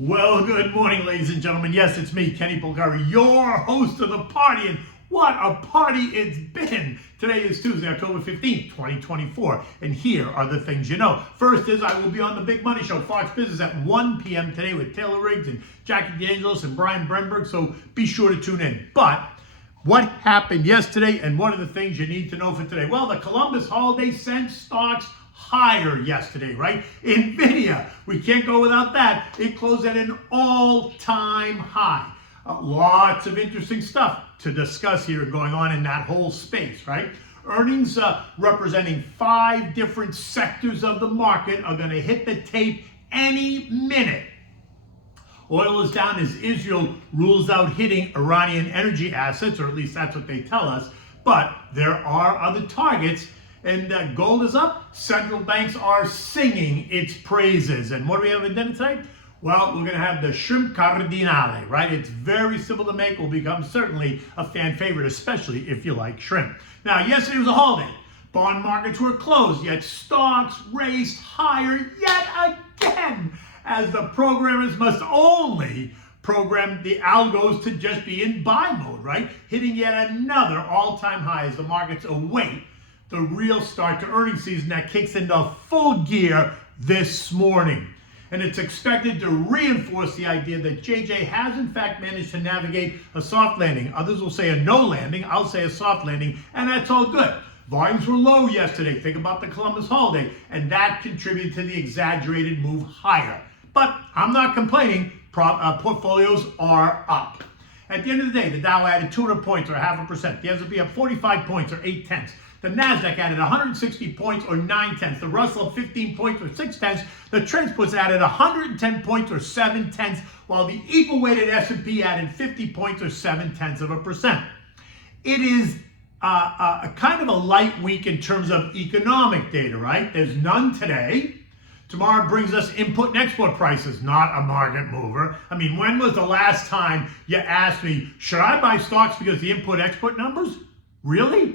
Well, good morning, ladies and gentlemen. Yes, it's me, Kenny Polgari, your host of the party, and what a party it's been. Today is Tuesday, October 15th, 2024, and here are the things you know. First is I will be on the Big Money Show, Fox Business, at 1 p.m. today with Taylor Riggs and Jackie DeAngelis and Brian Brenberg, so be sure to tune in. But what happened yesterday, and what are the things you need to know for today? Well, the Columbus holiday sent stocks higher yesterday, right? Nvidia, we can't go without that. It closed at an all-time high. Lots of interesting stuff to discuss here going on in that whole space, right? Earnings representing 5 different sectors of the market are going to hit the tape any minute. Oil is down as Israel rules out hitting Iranian energy assets, or at least that's what they tell us. But there are other targets. And gold is up. Central banks are singing its praises. And what do we have at dinner tonight? Well, we're going to have the shrimp cardinale, right? It's very simple to make. Will become certainly a fan favorite, especially if you like shrimp. Now, yesterday was a holiday. Bond markets were closed, yet stocks raced higher yet again, as the programmers must only program the algos to just be in buy mode, right? Hitting yet another all-time high as the markets await the real start to earnings season that kicks into full gear this morning. And it's expected to reinforce the idea that JJ has in fact managed to navigate a soft landing. Others will say a no landing. I'll say a soft landing, and that's all good. Volumes were low yesterday. Think about the Columbus holiday, and that contributed to the exaggerated move higher. But I'm not complaining. Portfolios are up. At the end of the day, the Dow added 200 points, or 0.5%. The S&P up 45 points, or 0.8. The Nasdaq added 160 points, or 0.9. The Russell up 15 points, or 0.6. The Transports added 110 points, or 0.7, while the equal-weighted S&P added 50 points, or 0.7%. It is a kind of a light week in terms of economic data, right? There's none today. Tomorrow brings us input and export prices, not a market mover. I mean, when was the last time you asked me, should I buy stocks because the input-export numbers? Really?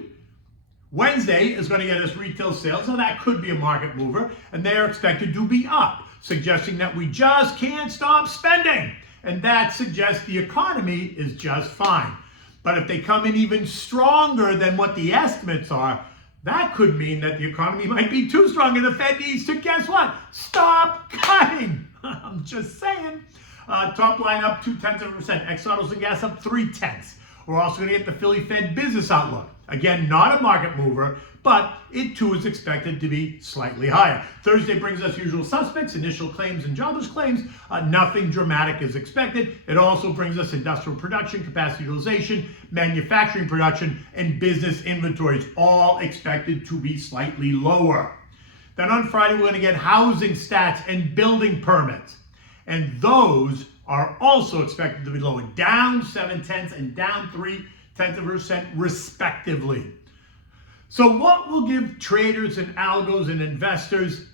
Wednesday is going to get us retail sales, and that could be a market mover, and they are expected to be up, suggesting that we just can't stop spending. And that suggests the economy is just fine. But if they come in even stronger than what the estimates are, that could mean that the economy might be too strong, and the Fed needs to, guess what? Stop cutting. I'm just saying. Top line up 0.2%. Ex-autos and gas up 0.3. We're also going to get the Philly Fed business outlook. Again, not a market mover, but it too is expected to be slightly higher. Thursday brings us usual suspects, initial claims and jobless claims. Nothing dramatic is expected. It also brings us industrial production, capacity utilization, manufacturing production, and business inventories, all expected to be slightly lower. Then on Friday, we're going to get housing stats and building permits. And those are also expected to be lower, down 0.7 and down 0.3% respectively. So what will give traders and algos and investors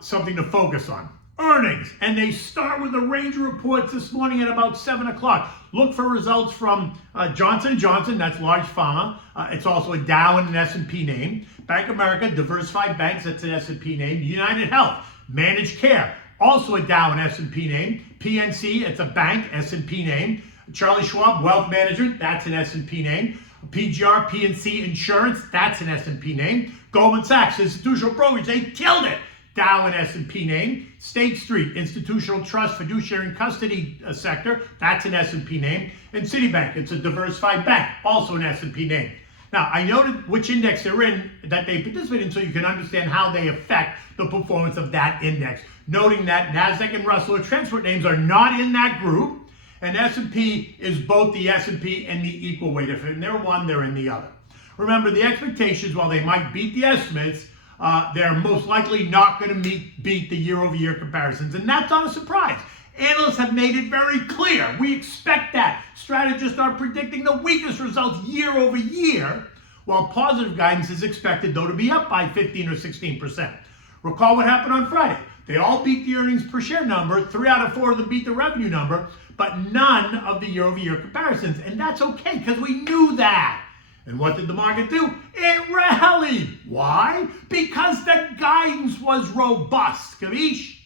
something to focus on? Earnings. And they start with the range of reports this morning at about 7 o'clock. Look for results from Johnson & Johnson, that's large pharma. It's also a Dow and an S&P name. Bank of America, diversified banks, that's an S&P name. United Health, managed care, also a Dow and S&P name. PNC, it's a bank, S&P name. Charlie Schwab, wealth management, that's an S&P name. PGR, PNC Insurance, that's an S&P name. Goldman Sachs, institutional brokerage, they killed it. Dow and S&P name. State Street, institutional trust, fiduciary and custody sector, that's an S&P name. And Citibank, it's a diversified bank, also an S&P name. Now, I noted which index they're in, that they participate in, so you can understand how they affect the performance of that index. Noting that NASDAQ and Russell, or transport names, are not in that group, and S&P is both the S&P and the equal weight. If they're one, they're in the other. Remember, the expectations, while they might beat the estimates, they're most likely not going to beat the year-over-year comparisons, and that's not a surprise. Analysts have made it very clear. We expect that. Strategists are predicting the weakest results year over year, while positive guidance is expected, though, to be up by 15 or 16%. Recall what happened on Friday. They all beat the earnings per share number. 3 out of 4 of them beat the revenue number, but none of the year-over-year comparisons. And that's okay, because we knew that. And what did the market do? It rallied. Why? Because the guidance was robust. Capiche?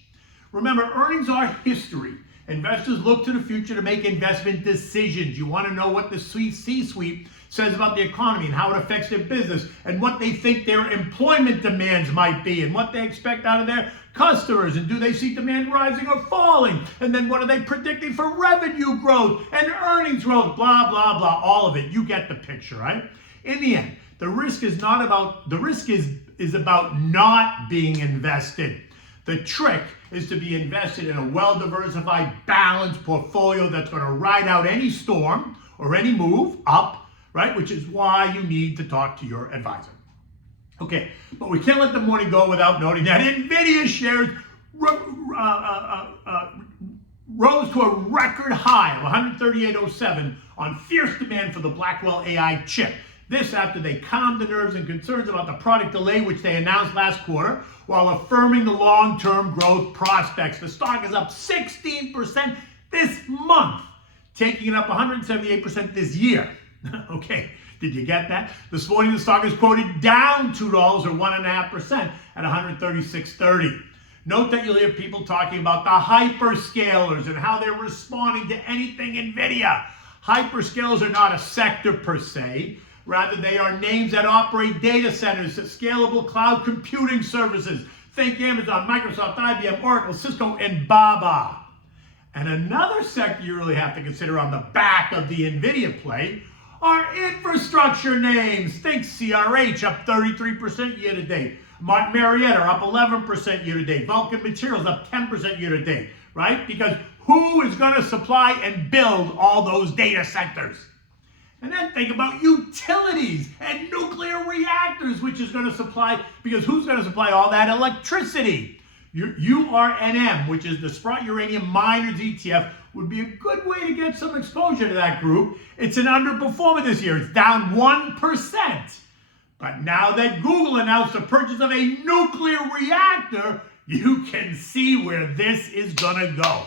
Remember, earnings are history. Investors look to the future to make investment decisions. You want to know what the C-suite says about the economy and how it affects their business and what they think their employment demands might be and what they expect out of their customers, and do they see demand rising or falling, and then what are they predicting for revenue growth and earnings growth, blah, blah, blah, all of it. You get the picture, right? In the end, the risk is about not being invested. The trick is to be invested in a well-diversified, balanced portfolio that's going to ride out any storm or any move up, right? Which is why you need to talk to your advisor. Okay, but we can't let the morning go without noting that Nvidia shares rose to a record high of 138.07 on fierce demand for the Blackwell AI chip. This after they calmed the nerves and concerns about the product delay, which they announced last quarter, while affirming the long-term growth prospects. The stock is up 16% this month, taking it up 178% this year. Okay, did you get that? This morning, the stock is quoted down $2 or 1.5% at 136.30. Note that you'll hear people talking about the hyperscalers and how they're responding to anything Nvidia. Hyperscalers are not a sector per se. Rather, they are names that operate data centers, scalable cloud computing services. Think Amazon, Microsoft, IBM, Oracle, Cisco, and Baba. And another sector you really have to consider on the back of the Nvidia play are infrastructure names. Think CRH up 33% year to date. Marietta up 11% year to date. Vulcan Materials up 10% year to date, right? Because who is going to supply and build all those data centers? And then think about utilities and nuclear reactors, which is going to supply, because who's going to supply all that electricity? URNM, which is the Sprott Uranium Miners ETF, would be a good way to get some exposure to that group. It's an underperformer this year. It's down 1%. But now that Google announced the purchase of a nuclear reactor, you can see where this is going to go.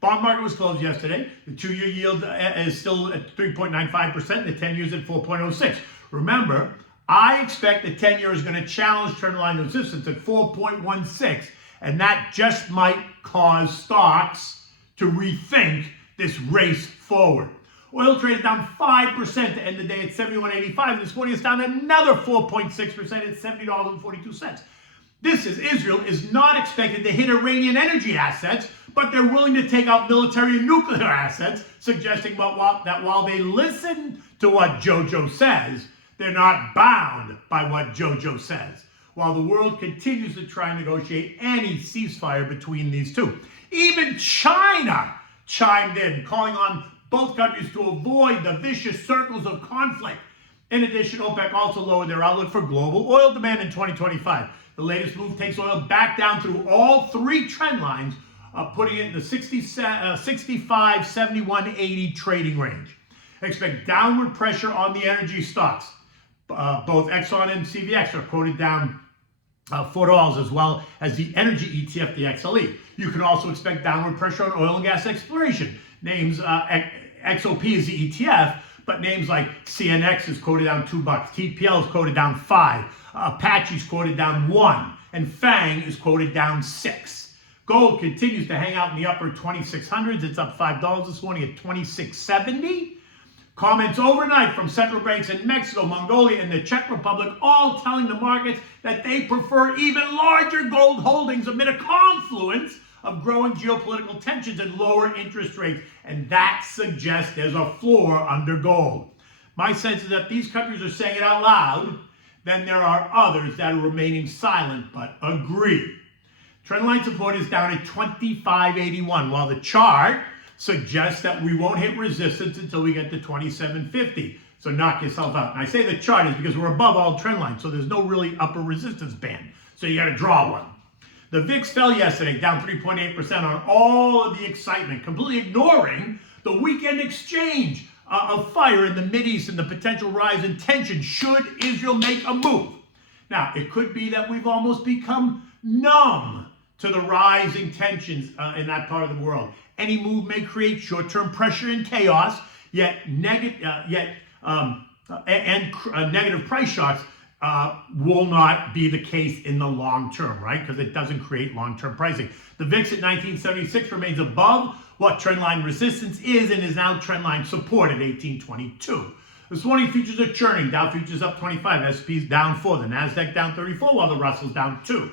Bond market was closed yesterday. The 2-year yield is still at 3.95%. The 10 years at 4.06. Remember, I expect the 10-year is going to challenge trendline resistance at 4.16, and that just might cause stocks to rethink this race forward. Oil traded down 5% to end the day at 71.85. This morning it's down another 4.6% at $70.42. Israel is not expected to hit Iranian energy assets, but they're willing to take out military and nuclear assets, suggesting that while they listen to what Jojo says, they're not bound by what Jojo says, while the world continues to try and negotiate any ceasefire between these two. Even China chimed in, calling on both countries to avoid the vicious circles of conflict. In addition, OPEC also lowered their outlook for global oil demand in 2025. The latest move takes oil back down through all three trend lines, putting it in the 65, 71, 80 trading range. Expect downward pressure on the energy stocks. Both Exxon and CVX are quoted down $4, as well as the energy ETF, the XLE. You can also expect downward pressure on oil and gas exploration. Names, XOP is the ETF, but names like CNX is quoted down $2, TPL is quoted down $5, Apache is quoted down $1, and FANG is quoted down $6. Gold continues to hang out in the upper 2600s. It's up $5 this morning at 2670. Comments overnight from central banks in Mexico, Mongolia, and the Czech Republic, all telling the markets that they prefer even larger gold holdings amid a confluence of growing geopolitical tensions and lower interest rates. And that suggests there's a floor under gold. My sense is that these countries are saying it out loud, then there are others that are remaining silent but agree. Trendline support is down at 2581, while the chart suggests that we won't hit resistance until we get to 2750. So knock yourself out. And I say the chart is because we're above all trend lines, so there's no really upper resistance band. So you got to draw one. The VIX fell yesterday, down 3.8% on all of the excitement, completely ignoring the weekend exchange of fire in the Mideast and the potential rise in tension should Israel make a move. Now, it could be that we've almost become numb to the rising tensions in that part of the world. Any move may create short-term pressure and chaos, yet negative price shocks will not be the case in the long term, right? Because it doesn't create long-term pricing. The VIX at 1976 remains above what trendline resistance is and is now trendline support at 1822. This morning futures are churning. Dow futures up 25, S&P's down 4, the Nasdaq down 34, while the Russell's down 2.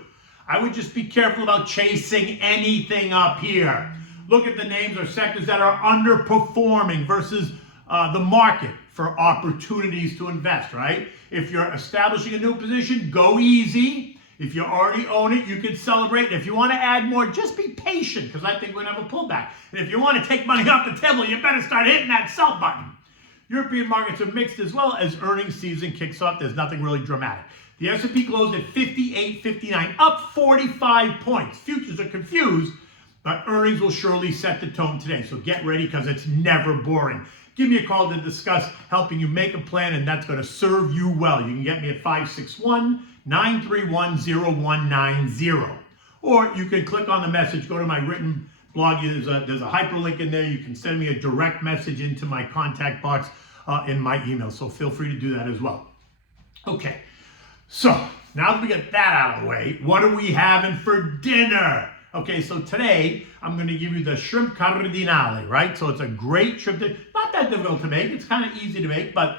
I would just be careful about chasing anything up here. Look at the names or sectors that are underperforming versus the market for opportunities to invest, right? If you're establishing a new position, go easy. If you already own it, you can celebrate. If you want to add more, just be patient, because I think we're going to have a pullback. And if you want to take money off the table, you better start hitting that sell button. European markets are mixed as well as earnings season kicks off. There's nothing really dramatic. The S&P closed at 58.59, up 45 points. Futures are confused, but earnings will surely set the tone today. So get ready, because it's never boring. Give me a call to discuss helping you make a plan, and that's going to serve you well. You can get me at 561-931-0190. Or you can click on the message, go to my written blog. There's a hyperlink in there. You can send me a direct message into my contact box in my email. So feel free to do that as well. Okay, so now that we get that out of the way, what are we having for dinner? Okay, so today I'm going to give you the shrimp cardinale, right? So it's a great shrimp. Not that difficult to make. It's kind of easy to make, but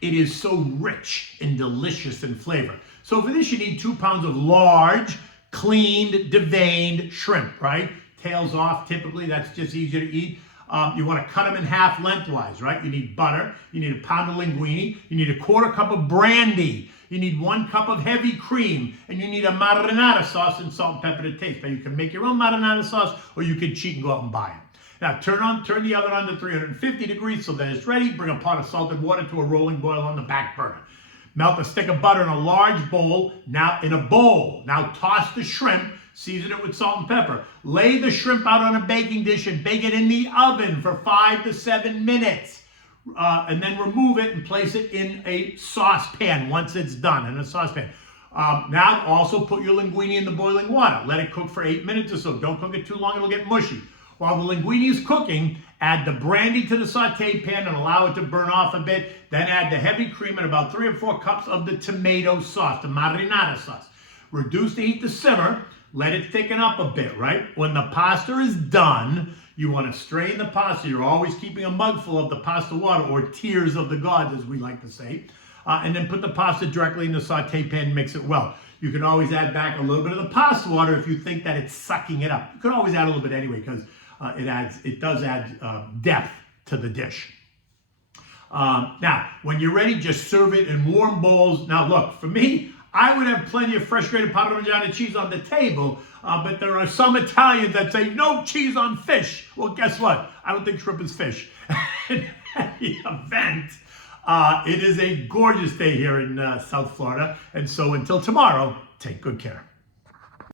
it is so rich and delicious in flavor. So for this, you need 2 pounds of large, cleaned, deveined shrimp, right? Tails off, typically. That's just easier to eat. You want to cut them in half lengthwise, right? You need butter. You need a pound of linguine. You need a 1/4 cup of brandy. You need 1 cup of heavy cream. And you need a marinara sauce and salt and pepper to taste. Now, you can make your own marinara sauce, or you can cheat and go out and buy it. Now, turn the oven on to 350 degrees so that it's ready. Bring a pot of salted water to a rolling boil on the back burner. Melt a stick of butter in a large bowl. Now toss the shrimp. Season it with salt and pepper. Lay the shrimp out on a baking dish and bake it in the oven for 5 to 7 minutes. And then remove it and place it in a saucepan once it's done, in a saucepan. Now also put your linguine in the boiling water. Let it cook for 8 minutes or so. Don't cook it too long, it'll get mushy. While the linguine is cooking, add the brandy to the sauté pan and allow it to burn off a bit. Then add the heavy cream and about 3 or 4 cups of the tomato sauce, the marinara sauce. Reduce the heat to simmer. Let it thicken up a bit, right? When the pasta is done, you want to strain the pasta. You're always keeping a mug full of the pasta water, or tears of the gods, as we like to say. And then put the pasta directly in the sauté pan and mix it well. You can always add back a little bit of the pasta water if you think that it's sucking it up. You can always add a little bit anyway, because it does add depth to the dish. Now, when you're ready, just serve it in warm bowls. Now, look, for me, I would have plenty of fresh grated Parmigiano cheese on the table, but there are some Italians that say no cheese on fish. Well, guess what? I don't think shrimp is fish. In any event, it is a gorgeous day here in South Florida, and so until tomorrow, take good care.